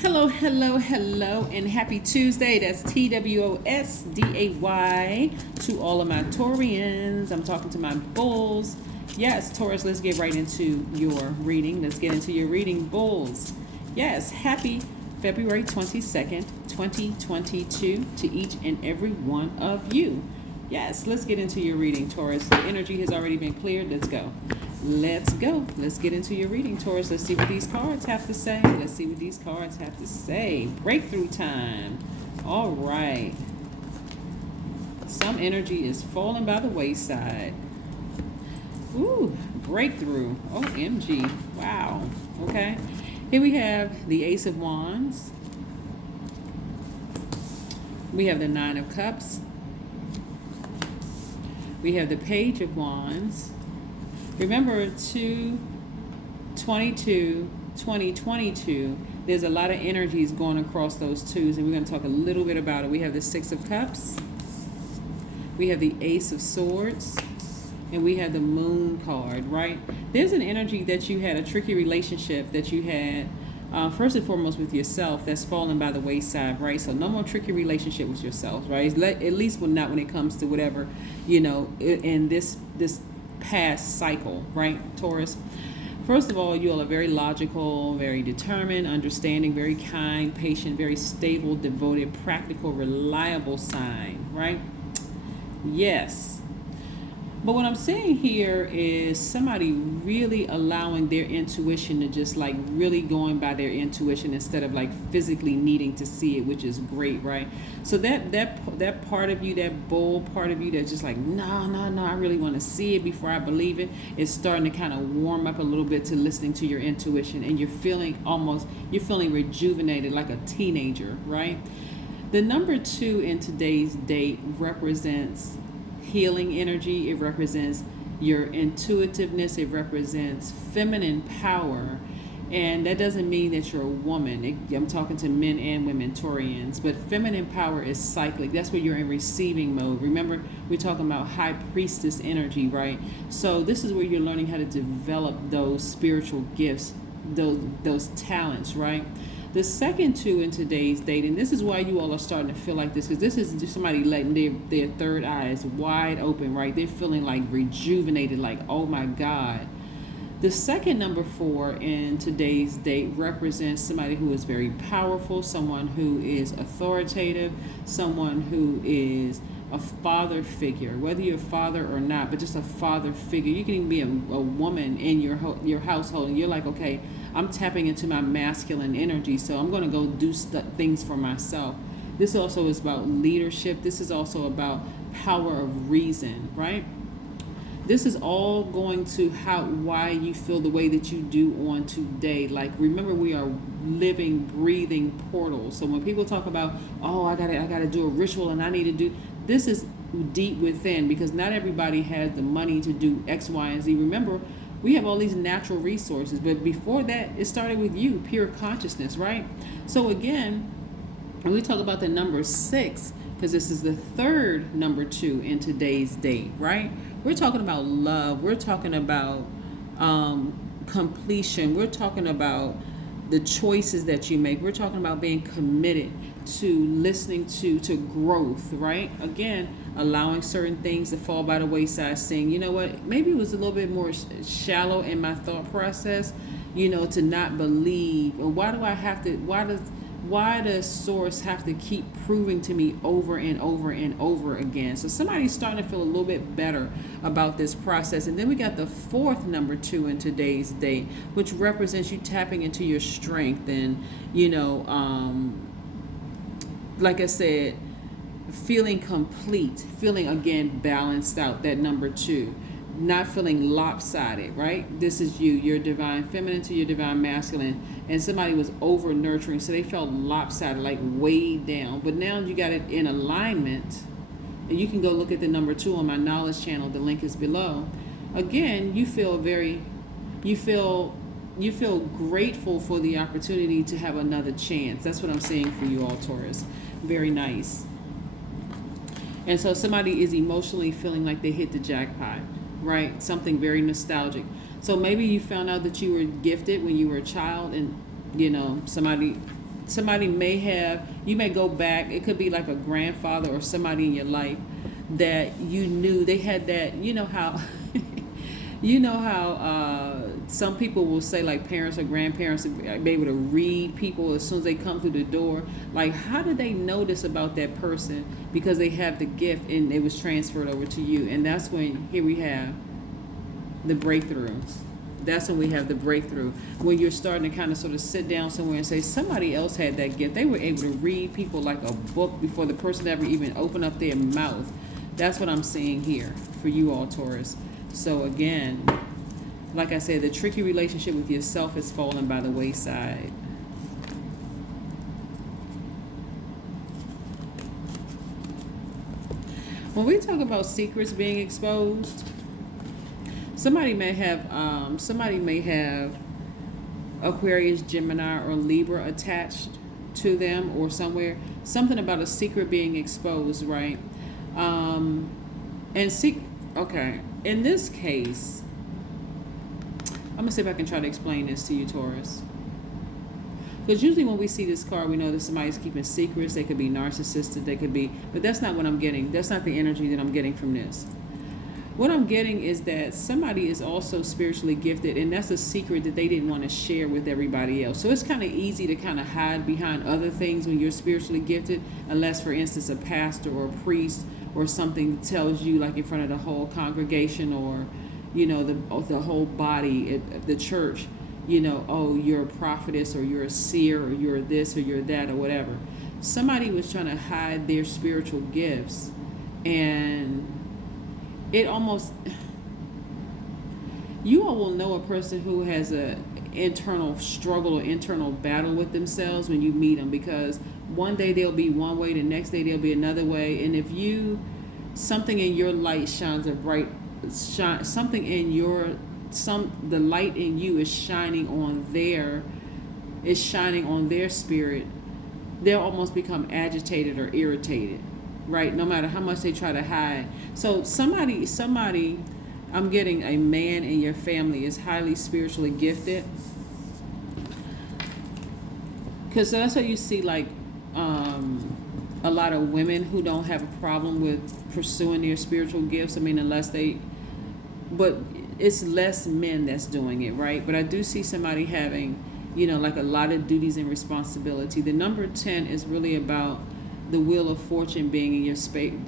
Hello, hello, hello, and happy Tuesday. That's TWOSDAY to all of my Taurians. I'm talking to my bulls. Yes, Taurus, let's get right into your reading. Let's get into your reading, bulls. Yes, happy February 22nd, 2022 to each and every one of you. Yes, let's get into your reading, Taurus. The energy has already been cleared. Let's go. Let's go. Let's get into your reading, Taurus. Let's see what these cards have to say. Let's see what these cards have to say. Breakthrough time. All right. Some energy is falling by the wayside. Ooh, breakthrough. OMG. Wow. Okay. Here we have the Ace of Wands. We have the Nine of Cups. We have the Page of Wands. Remember, 2022, there's a lot of energies going across those twos, and we're going to talk a little bit about it. We have the Six of Cups. We have the Ace of Swords. And we have the Moon card, right? There's an energy that you had, a tricky relationship that you had, first and foremost with yourself, that's fallen by the wayside, right? So no more tricky relationship with yourself, right? At least not when it comes to whatever, in this past cycle, right, Taurus? First of all, you all are very logical, very determined, understanding, very kind, patient, very stable, devoted, practical, reliable sign, right? Yes. But what I'm seeing here is somebody really allowing their intuition to just like really going by their intuition instead of like physically needing to see it, which is great, right? So that part of you, that bull part of you that's just like, no, I really want to see it before I believe it, is starting to kind of warm up a little bit to listening to your intuition, and you're feeling rejuvenated like a teenager, right? The number 2 in today's date represents healing energy. It represents your intuitiveness. It represents feminine power. And that doesn't mean that you're a woman. I'm talking to men and women, Taurians. But feminine power is cyclic. That's where you're in receiving mode. Remember, we're talking about high priestess energy, right? So this is where you're learning how to develop those spiritual gifts, those talents, right? The second 2 in today's date, and this is why you all are starting to feel like this, because this is just somebody letting their third eyes wide open, right? They're feeling like rejuvenated, like, oh my God. The second number 4 in today's date represents somebody who is very powerful, someone who is authoritative, someone who is a father figure, whether you're a father or not, but just a father figure. You can even be a woman in your household, and you're like, okay, I'm tapping into my masculine energy, so I'm going to go do things for myself. This also is about leadership. This is also about power of reason, right? This is all going to why you feel the way that you do on today. Like, remember, we are living, breathing portals. So when people talk about, oh, I gotta do a ritual and I need to do, this is deep within, because not everybody has the money to do X, Y, and Z. Remember, we have all these natural resources, but before that, it started with you, pure consciousness, right? So again, when we talk about the number 6, because this is the third number 2 in today's date, right? We're talking about love. We're talking about completion. We're talking about the choices that you make. We're talking about being committed to listening to growth, right? Again, allowing certain things to fall by the wayside, saying, you know what, maybe it was a little bit more shallow in my thought process, to not believe, or why does source have to keep proving to me over and over and over again? So somebody's starting to feel a little bit better about this process. And then we got the fourth number 2 in today's date, which represents you tapping into your strength and, like I said, feeling complete, feeling again balanced out, that number 2. Not feeling lopsided, right? This is you, your divine feminine to your divine masculine, and somebody was over nurturing, so they felt lopsided, like weighed down. But now you got it in alignment, and you can go look at the number 2 on my knowledge channel. The link is below. Again, you feel grateful for the opportunity to have another chance. That's what I'm saying for you all, Taurus. Very nice. And so somebody is emotionally feeling like they hit the jackpot, right? Something very nostalgic. So maybe you found out that you were gifted when you were a child, and somebody somebody may have, you may go back, it could be like a grandfather or somebody in your life that you knew they had that, you know how some people will say like parents or grandparents be able to read people as soon as they come through the door. Like, how did they know this about that person? Because they have the gift and it was transferred over to you. And that's when, here we have the breakthrough. That's when we have the breakthrough. When you're starting to kind of sort of sit down somewhere and say, somebody else had that gift. They were able to read people like a book before the person ever even opened up their mouth. That's what I'm seeing here for you all, Taurus. So again, like I said, the tricky relationship with yourself is falling by the wayside. When we talk about secrets being exposed, somebody may have Aquarius, Gemini, or Libra attached to them or somewhere. Something about a secret being exposed, right? Okay. In this case, I'm gonna see if I can try to explain this to you, Taurus. Because usually when we see this card, we know that somebody's keeping secrets. They could be narcissistic. They could be, but that's not what I'm getting. That's not the energy that I'm getting from this. What I'm getting is that somebody is also spiritually gifted, and that's a secret that they didn't want to share with everybody else. So it's kind of easy to kind of hide behind other things when you're spiritually gifted, unless, for instance, a pastor or a priest or something tells you, like in front of the whole congregation or, you know, the whole body, the church, you know, oh, you're a prophetess or you're a seer or you're this or you're that or whatever. Somebody was trying to hide their spiritual gifts, and it almost, you all will know a person who has a internal struggle or internal battle with themselves when you meet them, because one day they'll be one way, the next day they'll be another way. And if something in your light shines a bright, something in the light in you is shining on their spirit, they'll almost become agitated or irritated, right? No matter how much they try to hide. So somebody, I'm getting a man in your family is highly spiritually gifted. Because that's what you see, like a lot of women who don't have a problem with pursuing their spiritual gifts. I mean, but it's less men that's doing it, right? But I do see somebody having, you know, like a lot of duties and responsibility. The number 10 is really about the wheel of fortune being in your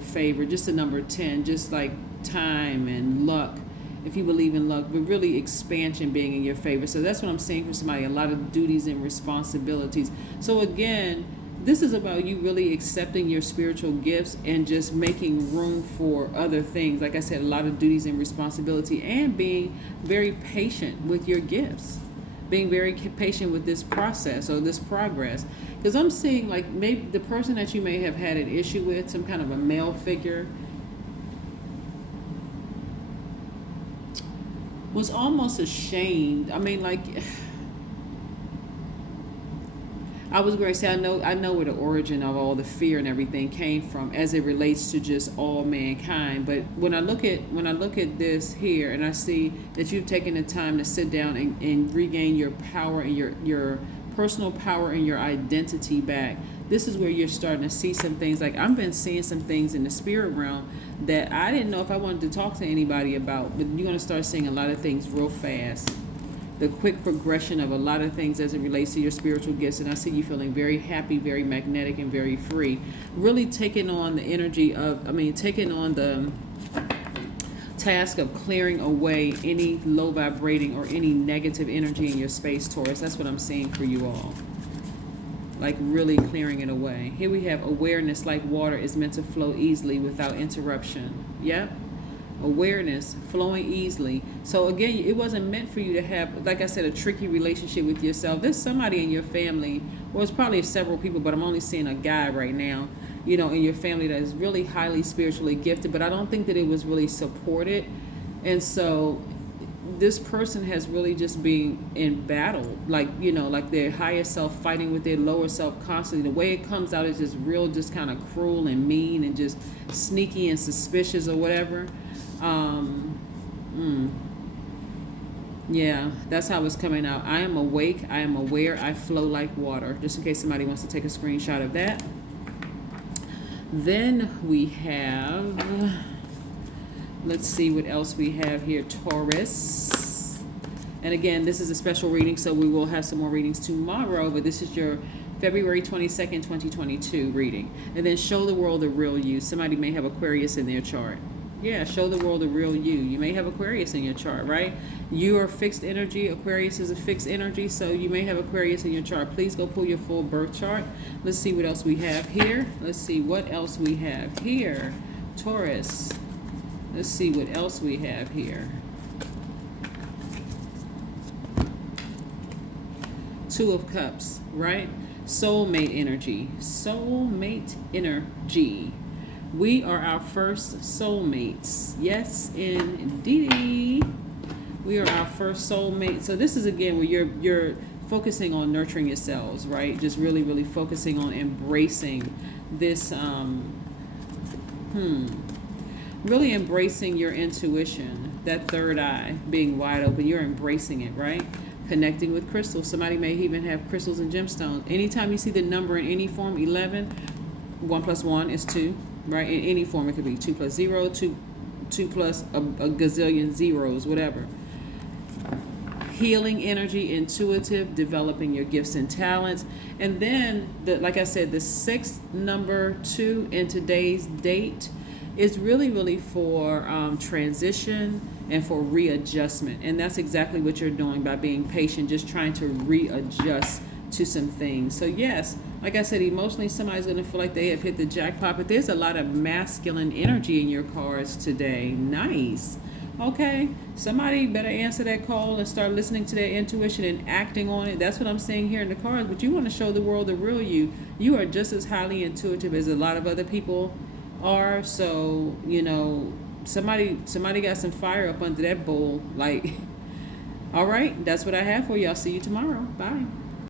favor. Just the number 10, just like time and luck, if you believe in luck, but really expansion being in your favor. So that's what I'm saying for somebody, a lot of duties and responsibilities. So again, this is about you really accepting your spiritual gifts and just making room for other things. Like I said, a lot of duties and responsibility, and being very patient with your gifts. Being very patient with this process or this progress. Because I'm seeing like maybe the person that you may have had an issue with, some kind of a male figure, was almost ashamed. I mean, like, I was going to say, I know where the origin of all the fear and everything came from as it relates to just all mankind. But when I look at this here, and I see that you've taken the time to sit down and regain your power and your personal power and your identity back, this is where you're starting to see some things. Like, I've been seeing some things in the spirit realm that I didn't know if I wanted to talk to anybody about, but you're going to start seeing a lot of things real fast. The quick progression of a lot of things as it relates to your spiritual gifts. And I see you feeling very happy, very magnetic, and very free. Really taking on the taking on the task of clearing away any low vibrating or any negative energy in your space, Taurus. That's what I'm seeing for you all. Like really clearing it away. Here we have awareness, like water, is meant to flow easily without interruption. Yep. Awareness flowing easily. So again, it wasn't meant for you to have, like I said, a tricky relationship with yourself. There's somebody in your family, well, it's probably several people, but I'm only seeing a guy right now, you know, in your family that is really highly spiritually gifted, but I don't think that it was really supported. And so this person has really just been in battle, like, you know, like their higher self fighting with their lower self constantly. The way it comes out is just real, just kind of cruel and mean and just sneaky and suspicious or whatever. Yeah, that's how it's coming out. I am awake, I am aware, I flow like water. Just in case somebody wants to take a screenshot of that. Then we have, let's see what else we have here, Taurus. And again, this is a special reading, so we will have some more readings tomorrow, but this is your February 22nd, 2022 reading. And then show the world the real you. Somebody may have Aquarius in their chart. Yeah, show the world the real you. You may have Aquarius in your chart, right? You are fixed energy. Aquarius is a fixed energy, so you may have Aquarius in your chart. Please go pull your full birth chart. Let's see what else we have here. Let's see what else we have here. Taurus. Let's see what else we have here. Two of Cups, right? Soulmate energy. Soulmate energy. We are our first soulmates. Yes, indeed. We are our first soulmate. So this is again where you're focusing on nurturing yourselves, right? Just really, really focusing on embracing this. Really embracing your intuition. That third eye being wide open. You're embracing it, right? Connecting with crystals. Somebody may even have crystals and gemstones. Anytime you see the number in any form, 11, 1 plus 1 is 2. Right, in any form, it could be 2 plus 0, 2 plus a gazillion zeros, whatever. Healing energy, intuitive, developing your gifts and talents. And then, like I said, the 6th number 2 in today's date is really, really for transition and for readjustment. And that's exactly what you're doing by being patient, just trying to readjust to some things. So yes, like I said, emotionally somebody's going to feel like they have hit the jackpot, but there's a lot of masculine energy in your cards today. Nice. Okay, somebody better answer that call and start listening to their intuition and acting on it. That's what I'm saying here in the cards. But you want to show the world the real you. You are just as highly intuitive as a lot of other people are. So, you know, somebody got some fire up under that bowl. Like, all right, that's what I have for you. I'll see you tomorrow. Bye.